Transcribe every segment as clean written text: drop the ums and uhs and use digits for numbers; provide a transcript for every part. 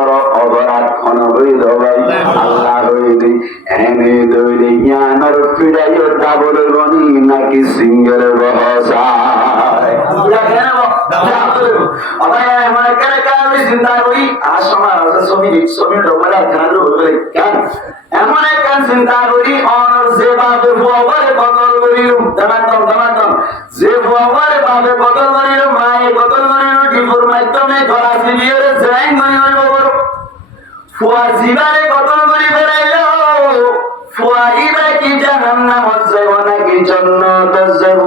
বড় অপরাধ খন হইল ভাই আল্লাহ হইলি এনে দইলি ইয়ানোর ফিরাইও ডাবল বনি নাকি সিঙ্গেল বহসায় চিন্তা করি আর সময় ছবি ডোবলা কেন কেন এমন একটা চিন্তা করি অনর যে বাপে ফুয়ারে বদল করিল দামাতম যে ফুয়ারে বাপে বদল করিল মায়ে বদল করিল ডিপুর মাধ্যমে ধরা সিবিয়ে জয়েন করিল ফুয়া জীবারে বদল করি বেড়াইল ফুয়া ইবা কি জাহান্নামত যাইব নাকি জান্নাতে যাইব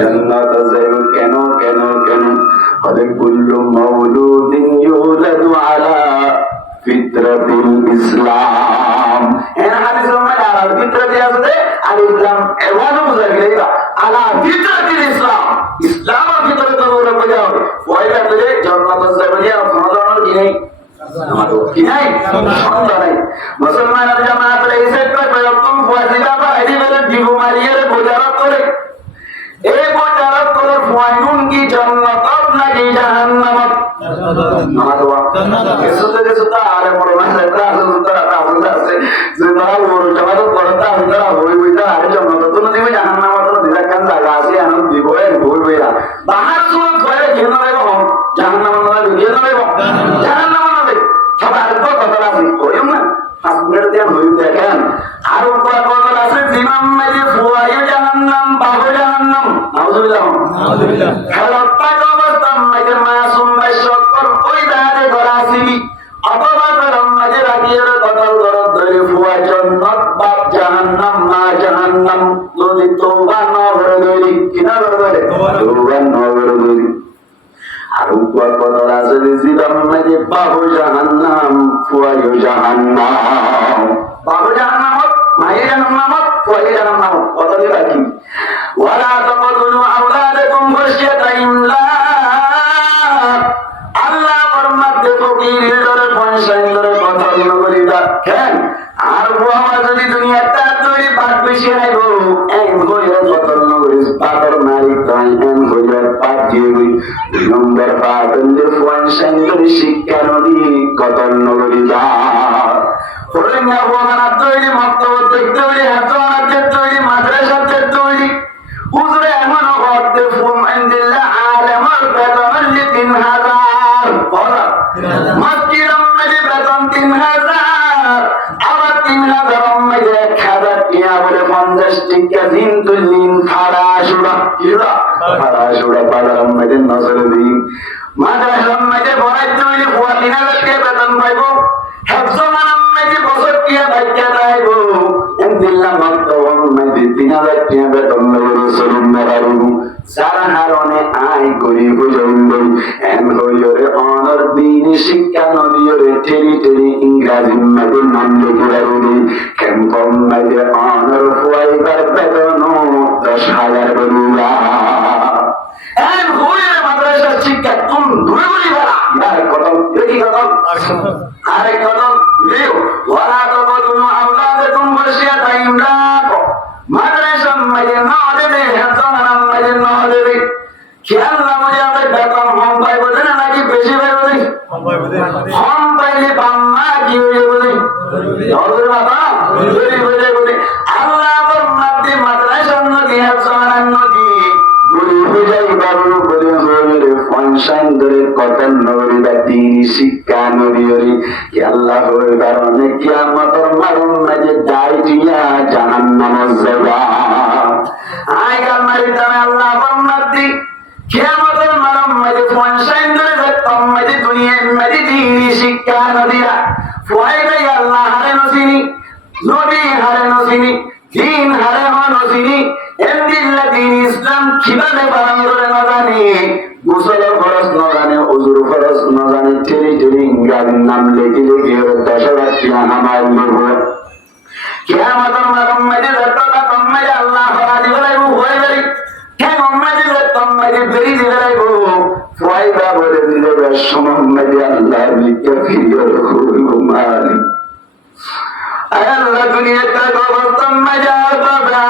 জান্নাতে যাইব কেন কেন কেন বলে কুল্লু মাউলুদিন ইউলাদু আলা ফিতরাতিল ইসলাম এর হাদিসের মধ্যে আলা ফিতরাতি আছে আর ইসলাম এমন বুঝাইলা আলা ফিতরাতিল ইসলাম ইসলাম আর ফিতরাতের উপরে বোঝাও ওইটা বলে জান্নাতে যাবে আর সমাধান কি নেই আমাদের কি নাই সমাধান নাই মুসলমানরা জামাত রইছে প্রয়ত্ন ওয়াজিবা বাইরে বলে জীবন মারিয়ে বোঝারা করে এই বোঝারা করে ফুয়াইনুন কি জান্নাত নাকি জাহান্নাম আরে বড় মানে আছে যে তারা বড় জামাত করতে আমি তারা হই হইতা আরে জান্নাত তো দিবে জাহান্নাম তো দিলা কান জায়গা আছে আনো দিব এর হই হইরা বাহার সুরত ধরে কেন রে জাহান্নাম না দিয়ে না জাহান্নাম না দে সবার কথা আছে কইম না আপনারা দেন হই দেখেন আর কথা আছে জিমাম মাইরে ফুয়াই জাহান্নাম বাহু জাহান্নাম নাউজুবিল্লাহ নাউজুবিল্লাহ খালাত্তা অবস্থান মাইরে মাসুম বাইশকর ওই দাঁড়ে ধরা আসিবি অথবা গরম মাঝে রাখিয়ে কতল গরম ধরে ফুয়া জান্নাত বাপ জাহান্নাম মা জাহান্নাম যদি তোবা না করে ধরি কিনা করে ধরে তোবা না করে ধরি আর উপর কতল আছে জিবাম মাঝে বাহু জাহান্নাম ফুয়া জাহান্নাম বাহু জাহান্নাম মায়ের জাহান্নাম ফুয়া জাহান্নাম কতল রাখি ওয়ালা তাকতুলু আওলাদাকুম খাশিয়াতা ইমলাক আল্লাহ ফরমাতে ফকিরের ধরে পয়সার ধরে কথা বলি দেখেন আর বাবা যদি দুনিয়াটা তৈরি বাদ বেশি আইব এম হইয়া কতল নগরিস পাতর মালিক তাই এম হইয়া পাঠিয়ে নম্বর পাতলে পয়সার ধরে শিক্ষা নদী কতল নগরি দা হরিঙ্গা বাবা তৈরি মক্তব তৈরি হাতে তৈরি মাদ্রাসাতে তৈরি হুজুরে এমন হতে ফোন আনদিল্লাহ আলেমার বেতন 3000 বলা মসজিদের মধ্যে বেতন 3000 আবার 3000 মধ্যে 1000 টিয়া বলে 50 টাকা দিন তুলিন ফারাসুরা কিরা ফারাসুরা পাড়ার মধ্যে নজর দিন মাদ্রাসার মধ্যে পড়াই তৈরি 3000 টাকা বেতন পাইবো হেফজমান মধ্যে বছর টিয়া ভাইকা যাইবো আনদিল্লাহ মক্তব মধ্যে 3000 টাকা বেতন যারা হারণে আয় করি বুঝল এম হইরে অনর দিন শিক্ষা নদীরে টেরি টেরি ইংরাজি মাঝে নাম লিখে রাখুন কেমন মাঝে অনর ফুয়াইবার বেতন 10,000 বলুয়া এম হইরে মাদ্রাসার শিক্ষা তুম ধরে বলি বলা ইয়ার কদম দেখি কদম আরে কদম লিও ওয়ালা তাকতুলু আওলাদাকুম খাশিয়াতা ইমলাক মাদ্রাসা মাঝে না দেবে হেফজমান মাঝে না দেবে খেয়াল না মজে আমাদের বেতন কম পাইব না নাকি বেশি পাইব কম পাইলে বাম্মা কি হয়ে বলে ধরে বাবা ধরে বলে বলে আল্লাহ বর্মাতে মাদ্রাসা নদী হেফজমান নদী গুলি বুঝাই বাবু বলে হয়ে ফনশান ধরে কতন নগরী ব্যক্তি শিক্ষা নদী হরি আল্লাহ হয়ে কারণে কিয়ামতের মারুন মাঝে দাই দিয়া জাহান্নাম যাবা আই গামারি তামে আল্লাহ বর্মাতে কিয়ামতের মারুন মাঝে ফনশান ধরে যতম মাঝে দুনিয়া মাঝে দিনী শিক্ষা নদীরা ফুয়াইবে আল্লাহ হারে নসিনি নবী হারে নসিনি দিন হারে নসিনি এমদিল্লাহ দিন ইসলাম কিভাবে পালন করে না জানি গোসল ফরজ না জানে ওযুর ফরজ না জানে টেরি টেরি ইংরাজির নাম লিখে লিখে 10,000 টাকা নামাজ পড়ব কিয়ামতের মাঝে যতটা কমে আল্লাহ ফরাজি বলাইবো হয়ে গেলি কেন মাঝে যতমাঝে বেরি দিলাইবো ফুয়াইবা বলে দিলে সময় মাঝে আল্লাহ লিখে ফিরে হইব মালিক আল্লাহ দুনিয়াতে অবস্থান মাঝে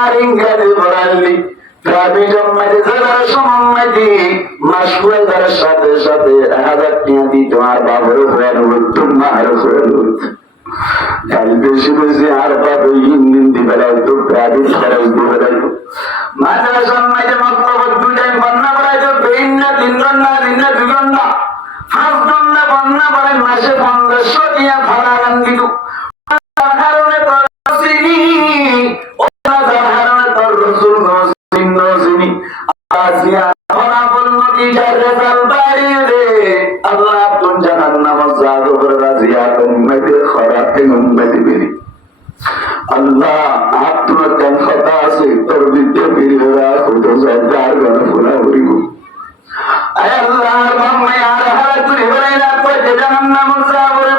আর ইংরাজি পড়ালি প্রাইভেটের মধ্যে যারা সমন্বয়টি মাস হয়ে যাওয়ার সাথে সাথে 1000 টাকা দিত আর বাবার হওয়ার তোমার বেশি বেশি আর পাবে ইঞ্জিন দিবে তো প্রাইভেট খরচ দিবে মাদ্রাসার মধ্যে মক্তব্য 2 টাইম বন্যা করাইতো 3 ঘন্টা 2 ঘন্টা 5 ঘন্টা বন্যা করে মাসে 1500 টাকা ভাড়া গান দিত কারণে তোর চিনি ওরা কারণে তোর রসুল নসিনি আসিয়া ফলাফল নতিজার রেজাল্ট বাইরে রে আল্লাহ তুম জাহান্নাম জাদু করে রাজিয়া উম্মতে খরাতে উম্মতে বেরি আল্লাহ আপনার কেন কথা আছে তোর বিদ্যে বেরিয়ে খুদ সরকার গণফুলা করিব আয় আল্লাহ মাম্মা আর হারা তুই বলাই না কই জাহান্নাম জাবর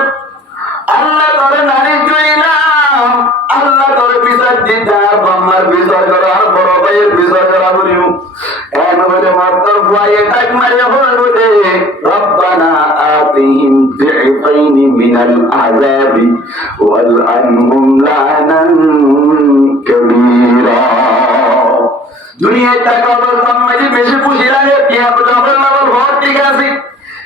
আল্লাহ তোর নারী জুইলাম আল্লাহ তোর বিচার দিতা বাম্মার বিচার করা বড় ভাইয়ের বিচার করা বলিব এন বলে মাত্র ভয়ে ডাক মারে হলুদে রব্বানা আতিহিম দিফাইনি মিনাল আযাবি ওয়াল আনহুম লানান কাবীরা দুনিয়ায় টাকা বলতে বেশি খুশি লাগে কিয়ামত হবে না বল ঠিক আছে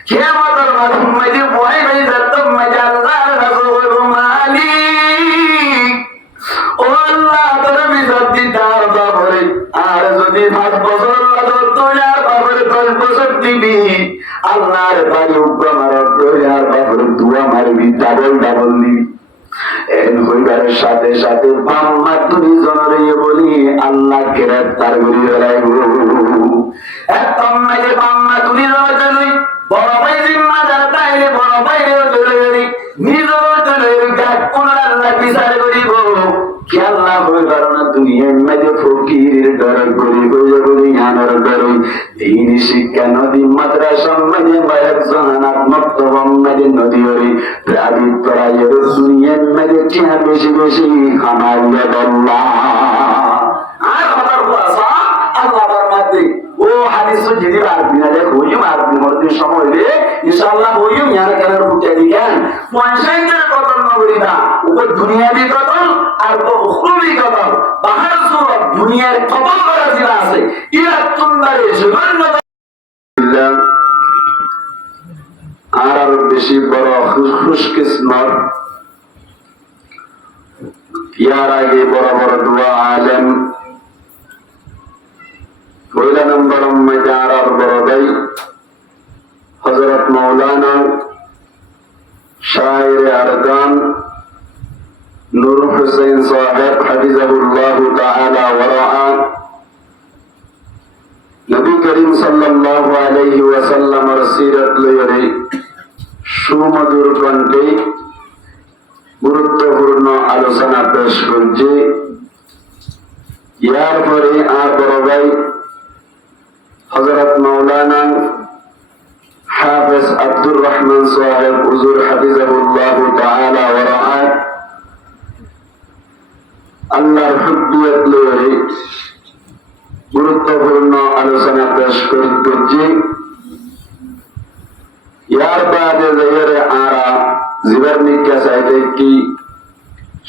কিয়ামতের মাঝে ভয় হয়ে যেত মজা আল্লাহর রাসূল মালিক ও আল্লাহ তোর বিচার দিতার বাবরে আর যদি 5 বছর আল্লাহ তুই আর বাবরে 10 বছর দিবি আল্লাহর বাড়ি উপমার আর বাবরে দুয়া মারবি ডাবল ডাবল দিবি এন হইবার সাথে সাথে বাম্মা তুমি জনরে বলি আল্লাহ গ্রেফতার করিয়ে রাখবো একদম মাঝে বাম্মা তুমি জনরে বড় ভাই জিম্মাদার তাইলে বড় ভাইয়ের ধরে নিজের ধরে কোন আল্লাহ বিচার করিব কি আল্লাহ হইবার না দুনিয়ার মাঝে ফকিরের ডর করি বলে বলি আনার ডরে দিন শিক্ষা নদী মাদ্রাসার মাঝে বায়াত জানানাত মক্তবম মাঝে নদী হরি প্রাবিত করাইয়ের দুনিয়ার মাঝে টিয়া বেশি বেশি খামাইয়া আল্লাহ আর কথার কথা আল্লাহ ফরমাতে ও হাদিস যদি আরবি না দেখো ইউ আরবি মধ্যে সময় রে ইনশাআল্লাহ হইও ইয়ার কানের ফুটে দিগান পয়সাইদের কতল নবরিদা উপর দুনিয়াবি কতল আর উখরুবি কতল বাহার সুরত দুনিয়ার কতল করা জিরা আছে ইয়া তুমদারে সুবর্ণ আর বেশি বড় খুশ কিসমত ইয়ার আগে বড় বড় দোয়া আলেম পয়লা নম্বর মজার আর বড় ভাই হযরত মাওলানা শায়ের আরকান নূর হোসেন সাহেব হাফিজাহুল্লাহ তাআলা ওয়া রাআ নবী করিম সাল্লাল্লাহু আলাইহি ওয়াসাল্লামের সিরাত লয়ে সুমধুর কণ্ঠে গুরুত্বপূর্ণ আলোচনা পেশ করছে ইয়ার পরে আর বড় ভাই হযরত মাওলানা হাফেজ আব্দুর রহমান সাহেব হুজুর হাফিজাহুল্লাহ তাআলা ওয়া রাআ আল্লাহর হুকুমত লয়ে গুরুত্বপূর্ণ আলোচনা পেশ করছে ইয়ার বাদে যাইরে আরা জিবার নিকা সাইতে কি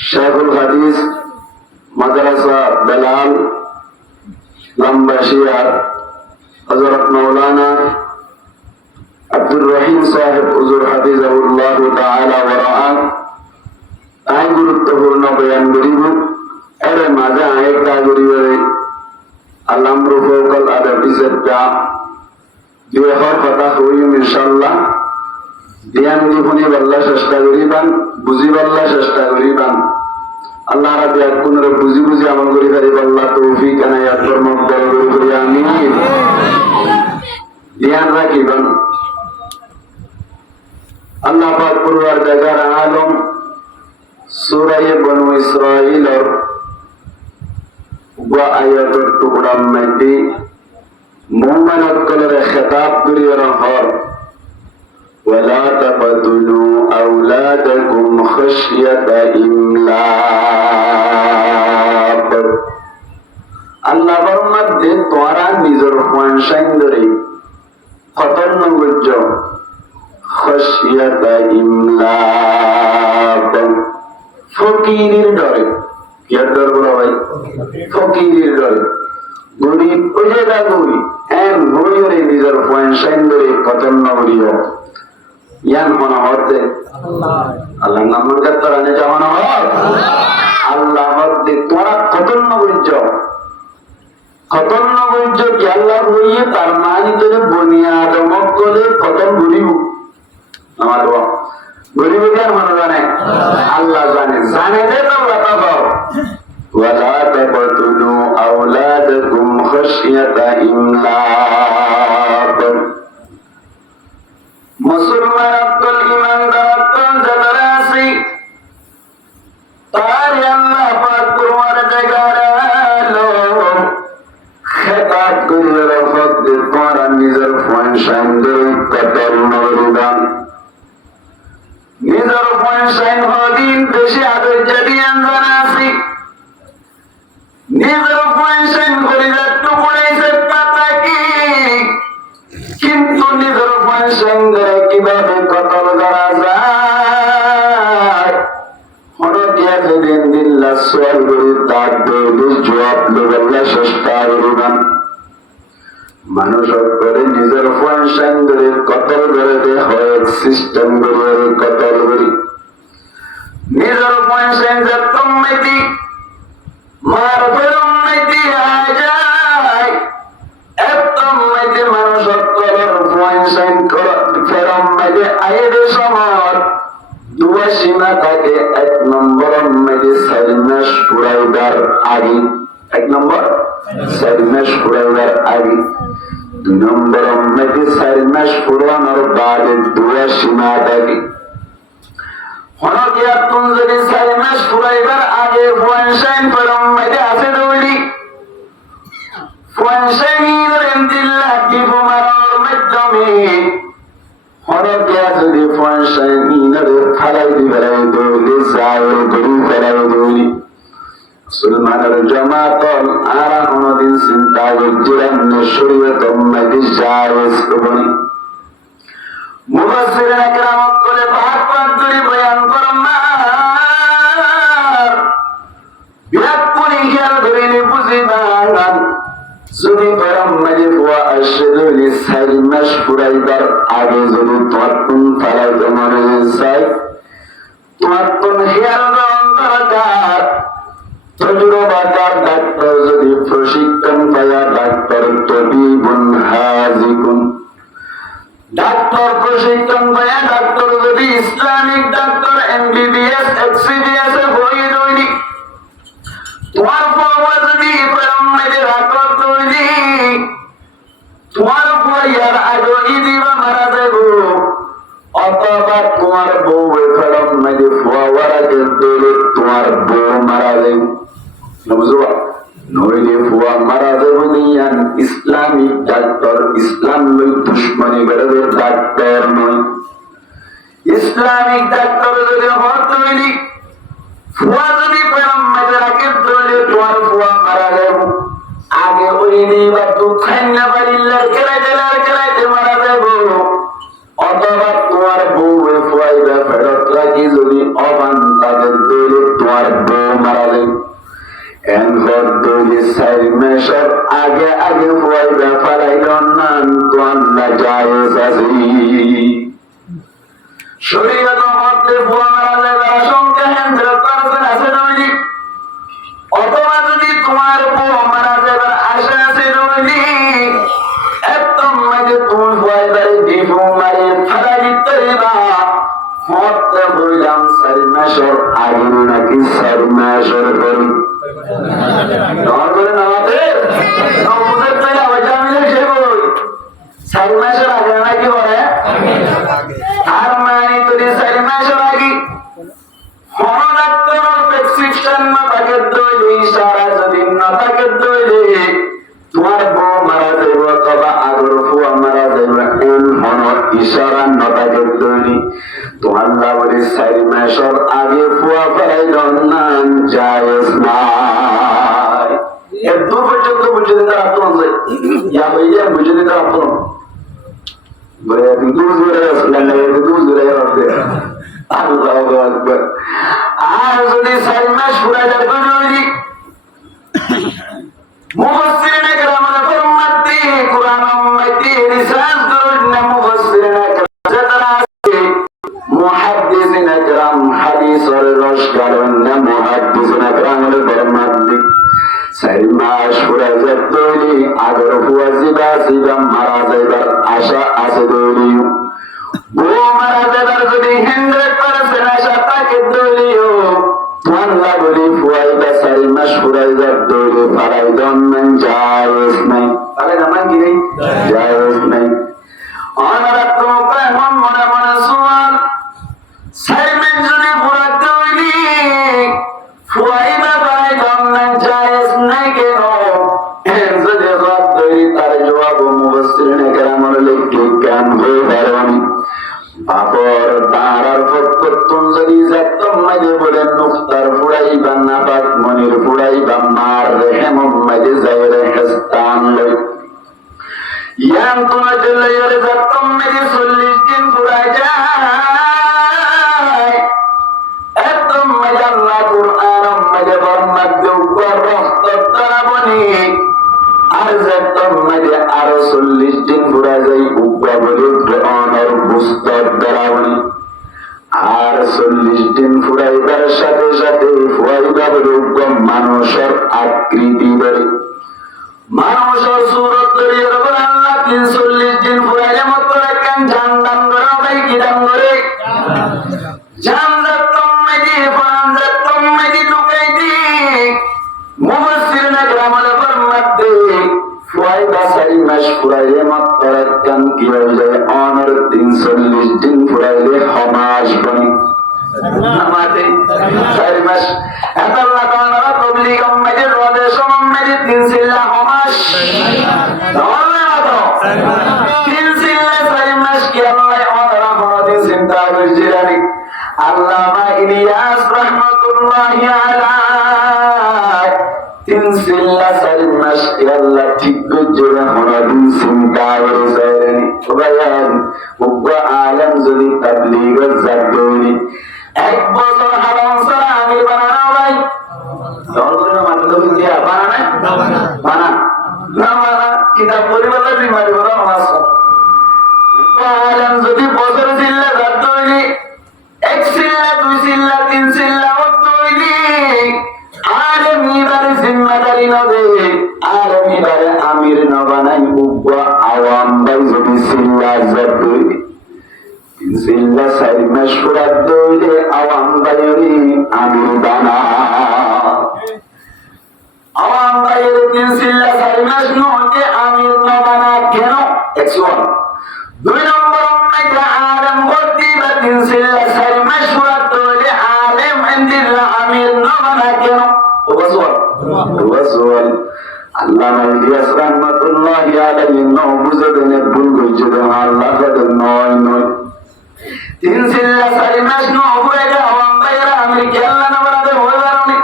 শাইখুল হাদিস মাদ্রাসা বেলাল লম্বাশিয়ার হযরত মাওলানা আব্দুর রহিম সাহেব হুজুর হাফিজাহুল্লাহ তাআলা ওয়া রাআ আই গুরুত্বপূর্ণ বয়ান করিব এর মাঝে আরেকটা করিব আল-আমরু ফাওকাল আদাবি সাদা দুই কথা হইম ইনশাআল্লাহ ধ্যান দি শুনি বল্লা চেষ্টা করিবান বুঝি বল্লা চেষ্টা করিবান আল্লাহ রাব্বি কোনরে বুঝি বুঝি আমল করি পারি আল্লাহ তৌফিক আনায়াত ফরমাত করি আমিন ধ্যান রাখিবেন আল্লাহ পাক পরওয়ারদিগার আলম সূরা বনু ইসরাঈলের ওয়া আয়াতের টুকরার মধ্যে মুমিনদের খেতাব করিয়া হর ولا تقتلوا أولادكم خشية إملاق আল্লাহ ফরমাতে তোরা নিজের ফাংশন ধরে খতম নগজ খশিয়াতা ইমলাক ফকিরের ডরে কি ডর বলা ভাই ফকিরের ডরে গরিব ওই যে দাগুই এন গরিয়রে নিজের পয়েন্ট সাইন করে কত নগরীয় ইয়ান মনে হতে আল্লাহ নামের কাছে জামানো হয় আল্লাহ হতে তোরা কত নগরীয় খতম নগরীয় কি আল্লাহ হইয়ে তার মানি করে বনিয়াদ মক্কলে খতম গরিব আমার গরিব জ্ঞান মনে জানে আল্লাহ জানে জানে আল্লাহ পাও ولا تقتلوا أولادكم خشية إملاق মুসলমান আব্দুল ইমানদার আব্দুল জাদারাসি তার আল্লাহ পাক কুরআন দেখালো খেতাব করে রফত দে তোরা নিজের পয়েন্ট সাইন করে কতল নবদান নিজের পয়েন্ট সাইন হদিন দেশে আগে জাদিয়ান জানাসি নিজের পয়সেন গরিবের টুকরাইছে পাতা কি কিন্তু নিজের পয়সেন ধরে কিভাবে কতল করা যায় হরতিয়া যেদিন দিল্লা সোয়াল করি তার দৌড়ে জবাব দেবেলা চেষ্টা করিবেন মানুষ করে নিজের পয়সেন ধরে কতল করে দে হয় সিস্টেম করে কতল করি নিজের পয়সেন যে তুমি মার ফেরম মেয়েটি যায় একদম মেয়েটি মানুষ করার পয়সা ফেরম মেয়েটি আইরে সমর দুয়া সীমা থাকে এক নম্বর মেয়েটি 4 মাস ফুরাইবার আগে 1 নম্বর 4 মাস ফুরাইবার আগে 2 নম্বর মেয়েটি 4 মাস ফুরানোর বাদে দুয়া সীমা থাকে হনকিয়া তুম যদি 4 মাস ফুরাইবার আগে পয়সাইন ফেরম মেয়েটি আছে দৌড়ি পয়সাইন রেন্দিল্লাহ কি ফুমানোর মাধ্যমে হনকিয়া যদি পয়সাইনের ফালাই দিবেলাই দৌড়ি যায় গরু ফেলাই দৌড়ি মুসলমানের জমাতল আর কোনদিন চিন্তা করছিলেন শরীয়ত মেয়েটি জায়েজ করবনি মুফাসসিরিন একরাম করে ভাগ ধরে বয়ান করেন না বিয়াকুনি খেয়াল করে নি বুঝিবান যদি গরম মেরে ফুয়া আসে যদি 4 মাস ফুরাইবার আগে যদি তোমার কোন ফালাইতে মনে চাই তোমার কোন খেয়াল দরকার তজুরবাকার ডাক্তার যদি প্রশিক্ষণ পায়া ডাক্তার তবিবুন হাজিকুন ডাক্তার প্রশিক্ষণ পায়া ডাক্তার যদি ইসলামিক ডাক্তার এমবিবিএস এক্সিবিএস এর বই তৈরি তোমার বাবা যদি প্রেম মেরে রাখত তৈরি তোমার বইয়ার আগে দিবা মারা যাব অথবা তোমার বউ প্রেম মেরে ফুয়ার আগে দিলে তোমার বউ মারা যাব বুঝবা নইলে ফুয়া মারা যাব নিয়ান ইসলামিক ডাক্তার ইসলাম লই দুশ্মনী বেড়ে ডাক্তার নয় ইসলামিক ডাক্তার যদি হত তৈরি ফুয়া যদি প্রেম মেরে রাখে তৈরি তোমার ফুয়া মারা যাব আগে ওই দিবা তু খাইনা বাড়িল্লার খেলাইতে মারা যাব অথবা তোমার বউ ফুয়াইবা ফেরত রাখি যদি অবান তাদের তৈরি তোমার বউ মারা যাব এনভর দৌড়ি 4 মাসের আগে আগে ফুয়াইবা ফালাইল না তোমার না জায়েজ আছে শরীয়ত মধ্যে ফুয়া মারা যাবে আশঙ্কা 100% আছে নইলি অথবা যদি তোমার বউ মারা যাবার আশা আছে নইলি একদম মাঝে তুমি ফুয়াইবারে দিব মারে ফালাই দিতে বা মরতে বললাম 4 মাসের আগে নাকি 4 মাসের পরে নয় করে নামাতে নবুদের তাই আওয়াজা মিলে সে বই 4 মাসের আগে নাকি বলে আর মানে তোর 4 মাসের আগে কোন ডাক্তার প্রেসক্রিপশন না থাকে দইলে ইশারা যদি না থাকে দইলে তোমার বউ মারা যাইব অথবা আগর ফুয়া মারা যাইব এন হন ইশারা না থাকে দইলে তোমার লাভরে 4 মাসের আগে ফুয়া ফেলাইল না জায়েজ না এত পর্যন্ত বুঝে দিতে আপন যায় ইয়া হইয়া বুঝে দিতে আপন বলে দুধ ধরে আসলে দুধ ধরে আসবে আল্লাহু আকবার আর যদি 4 মাস পুরা যাবে যদি মুফাসসিরিন একরাম হাদিসের রস কারণ না মুহাদ্দিসুন আকরামুল বরমাদি চাৰি মাস ফুৰাই যায় তৈরি আগর ফুয়াজিবা সিবা মারা যাইবার আশা আছে দৌড়িও ও মারা যাবার যদি 100% আশা থাকে দৌড়িও আল্লাহ বলি ফুয়াইবা 4 মাস ফুরাই যায় দৌড়ে পালাই দমন জায়েজ নাই পালাই দমন কি নেই জায়েজ নাই অনারা তোমাকে এমন মনে মনে সুয়াল 4 মাস যদি ফুরাই দৌড়ি ফুয়াইবা পালাই দমন জায়েজ নাই কেন যদি রাত দৌড়ি তার জবাব মুফাসসিরিন কেরামের লিখে জ্ঞান হয়ে পারেন বাপর তারার পক্ষতুন যদি যাতম মাঝে বলে নুক্তার ফুড়াইবা না পাক মনির ফুড়াইবা মার রেহে মোহাম্মদে যাইরে হেস্তান লই ইয়ান তোমার জলয়ের যাতম মাঝে 40 দিন ফুড়াই যায় একদম মাঝে আল্লাহ কুরআন মাঝে বর্ণাক দেউকর রক্ত তারাবনি আর যাতম মাঝে আরো 40 দিন ফুড়াই যায় উগ্র বলে অনর বুস্তর দারাবনি আর 40 দিন ফুরাইবার সাথে সাথে ফুরাইবার রূপ মানুষের আকৃতি ধরে মানুষের সুরত ধরে আল্লাহ 40 দিন ফুরাইলে মত রাখেন জান্নাত ধরা ভাই কি দাম করে জান্নাত তোমাকে ফান্দাত তোমাকে ঢুকাই দি মুফাসসিরিন গ্রামাল ফরমাতে ফুরাইবা 4 মাস ফুরাইলে মত রাখেন কি হয়ে যায় অনর 40 দিন ফুরাইলে হমাস বনে নামাতে 4 মাস আল্লাহ তাআলা তাবলীগ উম্মতে রদেশ উম্মতে 3 সিল্লা হমাস তাহলে তো 3 সিল্লা 4 মাস কি আল্লাহ ওরা কোনদিন চিন্তা করেছিলেন আল্লামা ইলিয়াস রাহমাতুল্লাহি আলাইহি 3 সিল্লা 4 মাস কি আল্লাহ ঠিক করে কোনদিন চিন্তা করেছিলেন ভাইয়ান উগ্র আলেম যদি তাবলীগের জাগনি 1 বছর হারাম ছাড়া আমির বানানো ভাই দলগুলো মানতে দিয়া বানানা বানা না বানা কিতাব পরিবারের বিমারি বলা নামাজ আলেম যদি বছর জিল্লা জাগনি 1 সিল্লা 2 সিল্লা 3 সিল্লা তৈরি আলেম ইবারে জিম্মাদারি নবে আলেম ইবারে আমির নবানাই উগ্র আওয়াম ভাই যদি সিল্লা জাগনি সিল্লা 4 মাস ফুরাত দইলে আওয়াম ভাইরি আমির বানা আওয়াম ভাইরি 3 সিল্লা 4 মাস নকে আমির নবানা কেন 101 2 নম্বর মধ্যে আলেম ভর্তি বা 3 সিল্লা 4 মাস ফুরাত দইলে আলেম ইন্দিল্লা আমির নবানা কেন ওয়াসওয়াল আল্লামা ইলিয়াস রাহমাতুল্লাহি আলাইহি নও বুঝে দেন ভুল কইছে আল্লাহ কদর নয় 3 সিল্লা 4 মাস নো হয়ে যাওয়াম ভাইরা আমি কি আল্লাহ না বলাতে হয়ে যাবে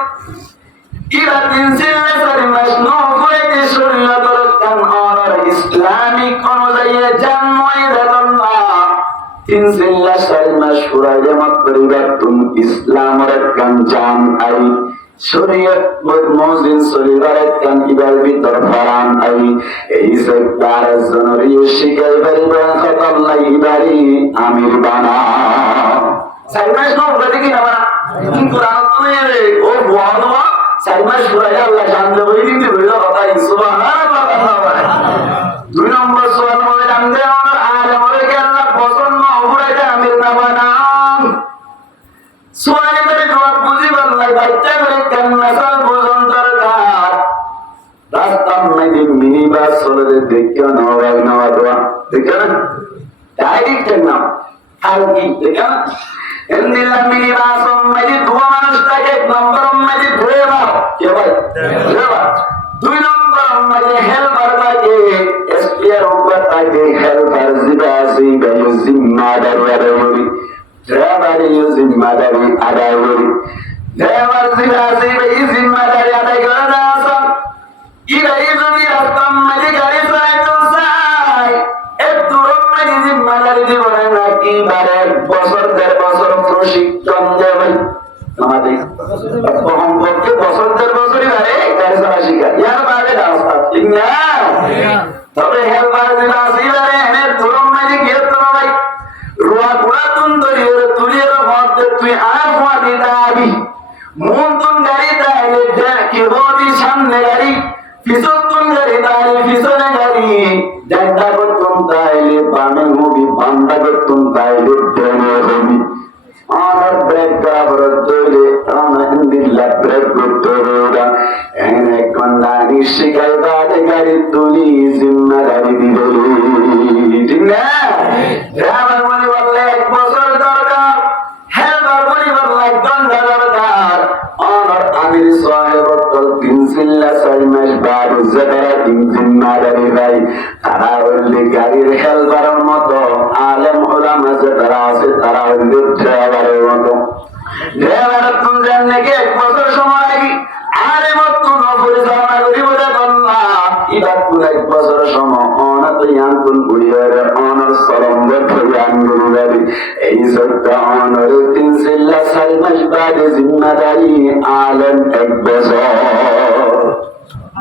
ইরা 3 সিল্লা 4 মাস নো হয়ে যে শরীয়তের কান আর ইসলামিক অনুযায়ী জন্মই দেন না 3 সিল্লা 4 মাস ফুরাইলে মত পরিবর্তন ইসলামের কান জান আই শরীয়ত মুজিন শরীয়তের কান ইবার ভিতর ফরান আই এই সেক্টর জনরি শিখাই পারিবা খাতাল্লাহ ইবারি আমির বানা 4 মাস নো বলে কি না বানা কুরআন তো ও বুয়াদবা 4 মাস ফুরাইলে আল্লাহ জান দেব এই দিন হইল কথা সুবহানাল্লাহ আল্লাহ 2 নম্বর সোয়াল বলে জানতে আমার আলেম বলে কি আল্লাহ পছন্দ ফুরাইলে আমির না বানা সোয়ালে করে জবাব বুঝি বললাই বাচ্চা করে কেন মেসাল বুঝন দরকার রাস্তা মধ্যে মিনিবাস চলে দেখিও না ভাই না দোয়া দেখো না ডাইরেক্ট না আর কি দেখো না এন্দিলা মিনিবাস মধ্যে দোয়া মানুষটাকে 1 নম্বর মধ্যে ড্রাইভার কে ভাই ড্রাইভার 2 নম্বর মধ্যে হেল্পার থাকে এসপিআর উপর থাকে হেল্পার জিবাসি গায় জিম্মাদার আদায় ড্রাইভারি জিম্মাদারি আদায় করি ড্রাইভার জিবাসি এই জিম্মাদারি আদায় করে না আসল ইরাই যদি রাস্তা মধ্যে গাড়ি চালাইতে চাই একটু রকমের জিম্মাদারি জীবনে নাকি বারে বছর 1.5 বছর প্রশিক্ষণ দেবেন আমাদের কমপক্ষে বছর 1.5 বছরই বারে গাড়ি চালা শিখা ইয়ার বাদে রাস্তা ঠিক না তবে হেল্পার জিবাসি বারে এনে ধরম মাঝে গিয়ে তো ভাই রুয়া গুড়া তুন ধরিয়ে তুলিয়ে মধ্যে তুই আর ফাদি দাবি মন্তন গাড়ি তাইলে দেখি হদি সামনে গাড়ি পিছন গাড়ি তাইলে পিছনে গাড়ি ডান্ডা করতুন তাইলে বামে হবি বান্দা করতুন তাইলে ডানে হবি আমার ব্রেক বরাবর তৈলে আলহামদুলিল্লাহ ব্রেক করতে রোডা এনে কন্যানি শিকাই বাদে গাড়ি তুলি জিম্মাদারি দিবে ঠিক না ড্রাইভার বলি বললে 1 বছর দরকার হেলপার বলি বললে 1 ঘন্টা দরকার আমার আমির সাহেব তল 3 সিল্লা 4 মাস বাদে যারা জিম্মাদারি ভাই তারা বললে গাড়ির হেলপারের মতো আলেম ওলামা যারা আছে তারা বললে ড্রাইভারের মতো ড্রাইভার তুমি জানেন কি 1 বছর সময় লাগি আরে মত পরিচালনা করি বলে বললা এটা পুরো 1 বছর সময় অনাত ইয়ান্তুন গুড়িয়ার অনার সরম্ব ধ্যান গুরুবারি এই সত্য অনার 3 সিল্লা 4 মাস বাদে জিম্মাদারি আলেম 1 বছর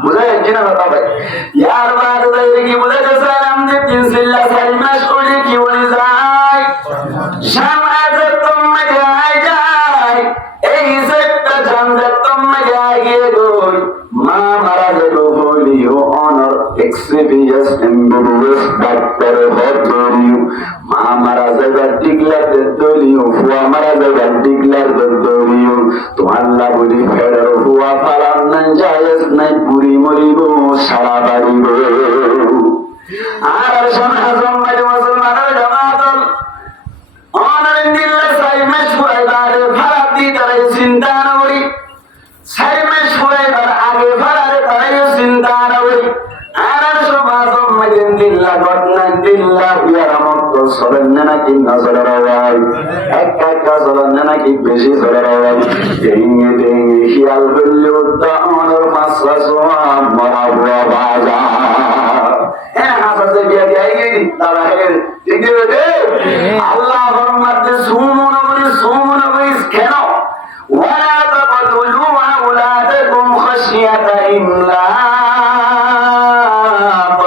বুঝে কিনা কথা ভাই यार बात है कि बोले जैसे हम ने 3 सिल्ला 4 मास कोली की बोली যায় शाम आज तुम में जाए এই সত্য জানতে तुम में जाएगी गोई मां मारा जो बोलियो ऑनर एक्सपीरियंस एम्बुलेंस डॉक्टर होतोरियो मां मारा जगह डिक्लेयर देतोरियो फुआ मारा जगह डिक्लेयर देतोरियो तो अल्लाह बोली फेडर हुआ पालन नहीं जायज नहीं पूरी मरिबो सारा बारिबो আর সমাজম মানে মুসলমানের জামাতল অনর দিল্লা সাইমেশ ফুরাইবার ভারত দি তারে চিন্তা না করি সাইমেশ ফুরাইবার আগে ভারত তারে চিন্তা না করি আর সমাজম মানে দিল্লা ঘটনা দিল্লা ইয়ারামত সরেন না কি নজরের আওয়াজ একা সরেন না কি বেশি সরের আওয়াজ দেইয়ে দেইয়ে খেয়াল করলে উদ্দা অনর মাসরাসো মরা বুয়া বাজা আল্লাহ ফরমাতে সুমুন বলিস কেন ওয়ালা তাকতুলু আওলাদাকুম খাশিয়াতা ইমলাক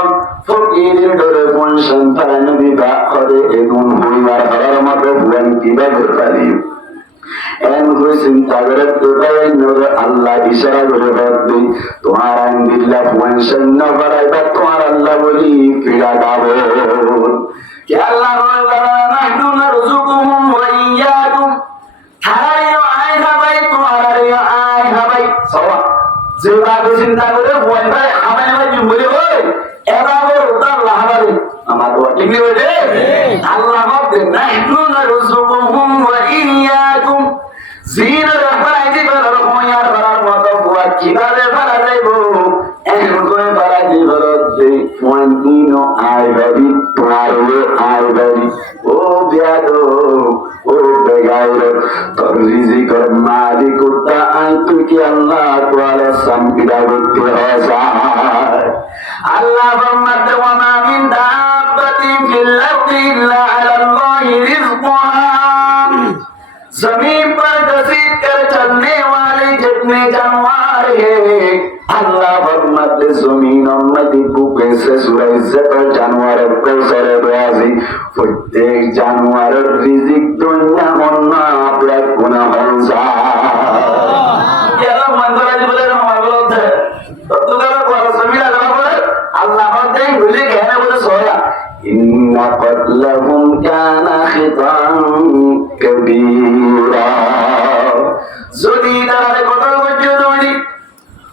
ফকিরের ডরে কোন সন্তান বিবাহ করে এমন হইবার হওয়ার মতো ভুয়ান কিভাবে পারি এন হই চিন্তা করে তো তাই নর আল্লাহ ইশারা করে বলতে তোমার আইনদিল্লাহ ফুয়ানশন না করাইবা তোমার আল্লাহ বলি ফিরা দাও কি আল্লাহ বলে নাহনু নারযুকুহুম ওয়া ইয়াকুম থারাইও আই হাবাই তোমার আই হাবাই সওয়া যেভাবে চিন্তা করে ফুয়ান ভাই হাবাই ভাই বলে ওই এবারে ওটা আল্লাহ হাবাই আমার তো ঠিক নেই রে আল্লাহ বলে নাহনু নারযুকুহুম ওয়া ইয়াকুম জিনা রাফাই দিবার রহমায়ার করার মতো বুয়া কিভাবে পারা যাইবো এখন কই পারা দিব রে ফুয়ান্তিনো আই ভাবি তোমার আই ভাবি ও বিয়াদো ও বেগাইর তোর রিজিকের মালিক উত্তা আই তুই কি আল্লাহ তাআলা সামকিরা করতে হসা আল্লাহ ফরমাতে ওয়া মা মিন দাব্বাতিন ফিল আরদি ইল্লা আলাল্লাহি রিজকুহা जमीन पर घसीट कर चलने वाले जितने जानवर हैं अल्लाह फरमाते जमीन उम्मती बुके से सुरैज़त और जानवर को सरे ब्याजी प्रत्येक जानवर रिजिक दुनिया मन्ना अपने गुना हंसा ये लोग मंदरा जी बोले ना हमारे लोग थे तो तुम्हारा कोई जमीन अगर बोले अल्लाह फरमाते बोले कहने बोले सोया إن قتلهم كان خطأ كبيرا যদি তারা কতল পর্যন্ত বলি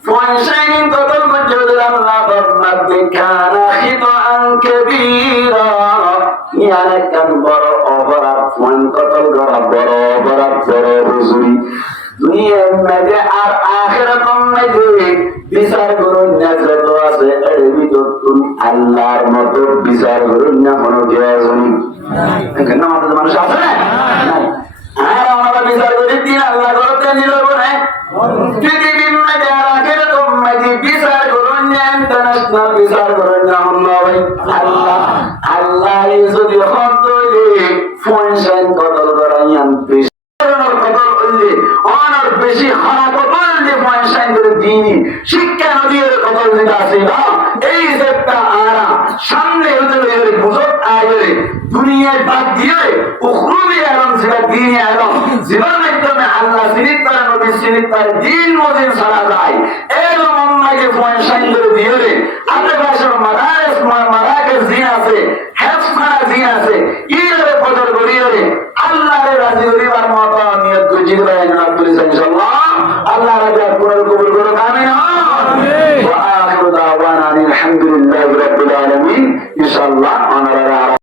ফয়সাইন কতল পর্যন্ত আল্লাহ ফরমাতে কানা খিতাআন কাবীরা ইয়ানে কান বড় অপরাধ ফয়ন কতল করা বড় অপরাধ বড় হুজুরি দুনিয়ার মধ্যে আর আখিরাতের মধ্যে বিচার করুন না যত আছে এর ভিতর তুমি আল্লাহর মতো বিচার করুন না কোনো কেউ নাই এখানে আমাদের মানুষ আছে না নাই আর আমরা বিচার করি দিন আল্লাহ করতে নিলব না পৃথিবীর মধ্যে আর আখিরাতের মধ্যে বিচার করুন না ইন্টারন্যাশনাল বিচার করুন না আল্লাহ আল্লাহ যদি হক দইলে ফয়সাইন কতল করাইয়ান অনার বেশি খারাপ কতল দিয়ে ফয়সাইন করে দিনই শিক্ষা নদীর কতল যেটা আছে না এই একটা আরা সামনে হতে গেলে বুঝত আগে দুনিয়ায় বাদ দিয়ে উখরুবি আলম যেটা দিনে আলম জীবন একটা মাধ্যমে আল্লাহ সিনিত পারে নবী সিনিত পারে দিন মদিন সারা যায় এরকম আম্মাকে ফোন সাইন করে দিয়ে রে আপনার কাছে মারাকের জিন আছে হেফখানা জিন আছে ইরে ফজর করিয়ে রে আল্লাহরে রাজি করিবার মতো নিয়ত করে জিদ ভাই জনাব বলেছেন ইনশাআল্লাহ আল্লাহ রাজা পুরো কবুল করো আমিন ওয়া আখিরু দাওয়ানা আলহামদুলিল্লাহি রাব্বিল আলামিন ইনশাআল্লাহ